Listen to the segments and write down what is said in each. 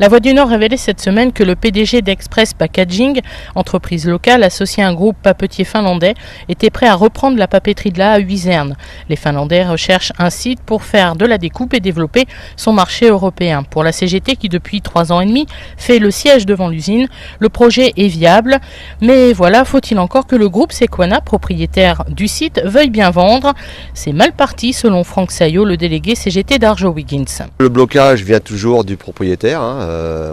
La Voix du Nord révélait cette semaine que le PDG d'Express Packaging, entreprise locale associée à un groupe papetier finlandais, était prêt à reprendre la papeterie de la à Huizerne. Les Finlandais recherchent un site pour faire de la découpe et développer son marché européen. Pour la CGT qui depuis 3 ans et demi fait le siège devant l'usine, le projet est viable. Mais voilà, faut-il encore que le groupe Sequana, propriétaire du site, veuille bien vendre. C'est mal parti selon Franck Saillot, le délégué CGT d'Arjowiggins. Le blocage vient toujours du propriétaire.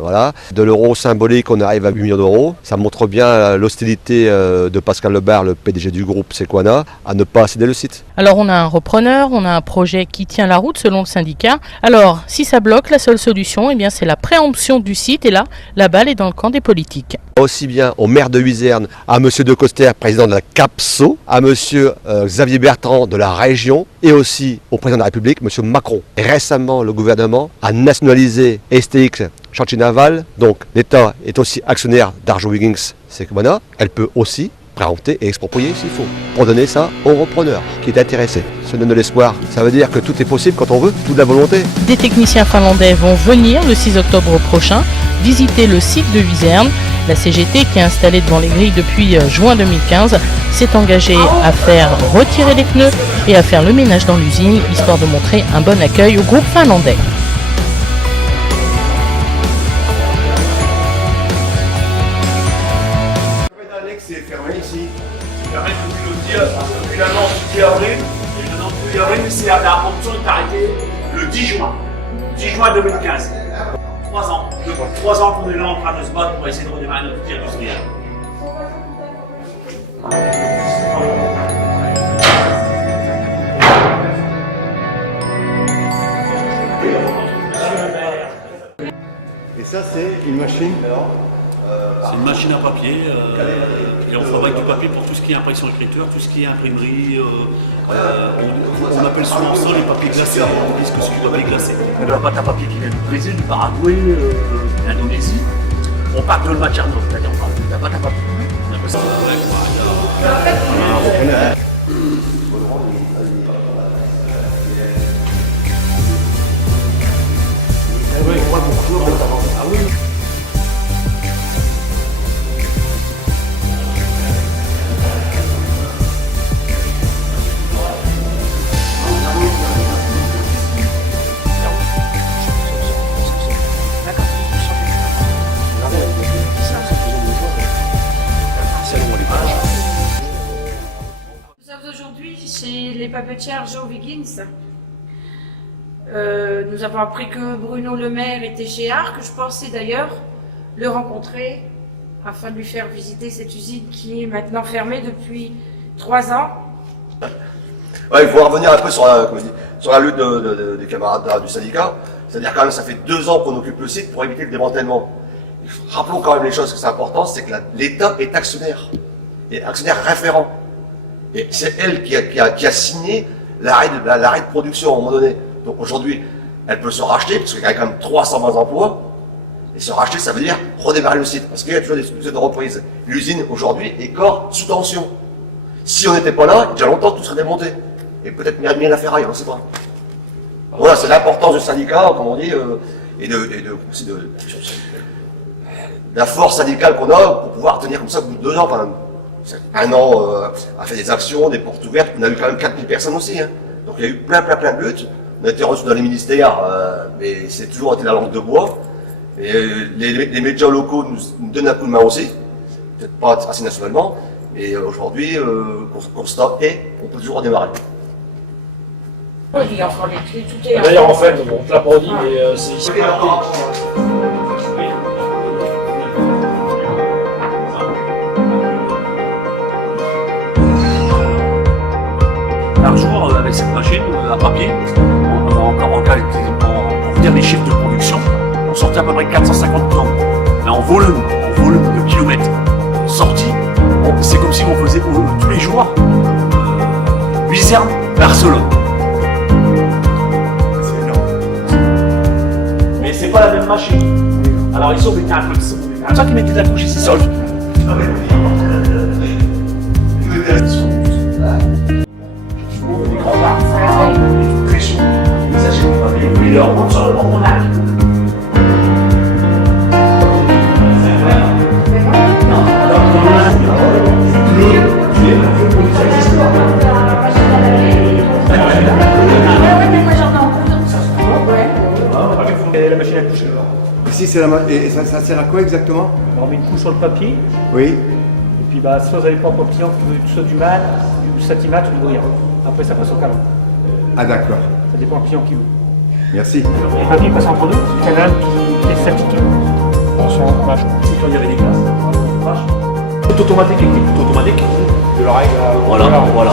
Voilà. De l'euro symbolique, on arrive à 8 millions d'euros. Ça montre bien l'hostilité de Pascal Lebert, le PDG du groupe Sequana, à ne pas céder le site. Alors on a un repreneur, on a un projet qui tient la route selon le syndicat. Alors si ça bloque, la seule solution, c'est la préemption du site. Et là, la balle est dans le camp des politiques. Aussi bien au maire de Huizerne, à M. De Coster, président de la CAPSO, à M. Xavier Bertrand de la région et aussi au président de la République, M. Macron. Et récemment, le gouvernement a nationalisé STX Chantier Naval, donc l'État est aussi actionnaire d'Arjowiggins Sequana. Elle peut aussi préempter et exproprier s'il faut, pour donner ça au repreneur qui est intéressé. Ça donne de l'espoir, ça veut dire que tout est possible quand on veut, toute la volonté. Des techniciens finlandais vont venir le 6 octobre prochain visiter le site de Huizerne. La CGT, qui est installée devant les grilles depuis juin 2015, s'est engagée à faire retirer les pneus et à faire le ménage dans l'usine, histoire de montrer un bon accueil au groupe finlandais. C'est fermé ici. C'est fermé depuis l'annonce du 10 avril. Et l'annonce du 10 avril, c'est la option est arrêtée le 10 juin. 10 juin 2015. 3 ans. 3 ans qu'on est là en train de se battre pour essayer de redémarrer notre outil industriel. Et ça, c'est une machine. C'est une machine à papier et on fabrique du papier pour tout ce qui est impression écriture, tout ce qui est imprimerie. On appelle souvent ça les papiers glacés. On dit que c'est du papier glacé. On a la pâte à papier qui vient du Brésil, du Paraguay, d'Indonésie. On parle de le matière neuve, c'est-à-dire on parle de la pâte à papier. On appelle ça. Ah oui. Aujourd'hui, chez les papetiers Arjowiggins, nous avons appris que Bruno Le Maire était chez Arc. Je pensais d'ailleurs le rencontrer afin de lui faire visiter cette usine qui est maintenant fermée depuis 3 ans. Ouais, il faut revenir un peu sur la lutte des camarades du syndicat. C'est-à-dire quand même, ça fait 2 ans qu'on occupe le site pour éviter le démantèlement. Rappelons quand même les choses que c'est important, c'est que l'État est actionnaire, et actionnaire référent. Et c'est elle qui a signé l'arrêt de production à un moment donné. Donc aujourd'hui, elle peut se racheter, parce qu'il y a quand même 320 emplois. Et se racheter, ça veut dire redémarrer le site, parce qu'il y a toujours des sujets de reprise. L'usine aujourd'hui est corps sous tension. Si on n'était pas là, déjà longtemps tout serait démonté. Et peut-être mis à la ferraille, on ne sait pas. Voilà, c'est l'importance du syndicat, comme on dit, et de la force syndicale qu'on a pour pouvoir tenir comme ça au bout de 2 ans quand même. 1 an à faire des actions, des portes ouvertes, on a eu quand même 4000 personnes aussi. Hein. Donc il y a eu plein de luttes. On a été reçus dans les ministères, mais c'est toujours été la langue de bois. Et les médias locaux nous donnent un coup de main aussi, peut-être pas assez nationalement, mais aujourd'hui, constat est, on peut toujours redémarrer. Il y a encore les clés, tout est... D'ailleurs, en fait, on te l'a pas dit, mais c'est ici. Par jour, avec cette machine à papier, pour dire les chiffres de production, on sortait à peu près 450 tonnes. Mais en volume de kilomètres sortis, c'est comme si on faisait tous les jours Huizerne, Barcelone. C'est énorme. Mais c'est pas la même machine. Alors ici on mettait un peu de ça. C'est ça qui mettait de la couche ici. Les grands arbres, très chauds. Ça, j'ai pas vu leur montre sur le bord de mon arc. La machine à coucher. Ici, c'est et ça sert à quoi exactement? On met une couche sur le papier, Oui. et puis bah, soit vous avez pas papillon, soit du mat, du satimat ou du brouillard. Après ça passe au canon. Ah d'accord. Ça dépend du client qui veut. Merci. Le papier passe entre deux, il y en a un qui est statique. On s'en marche. Si quand il y avait des classes. Tout automatique, tout automatique. De l'oreille. Voilà, voilà.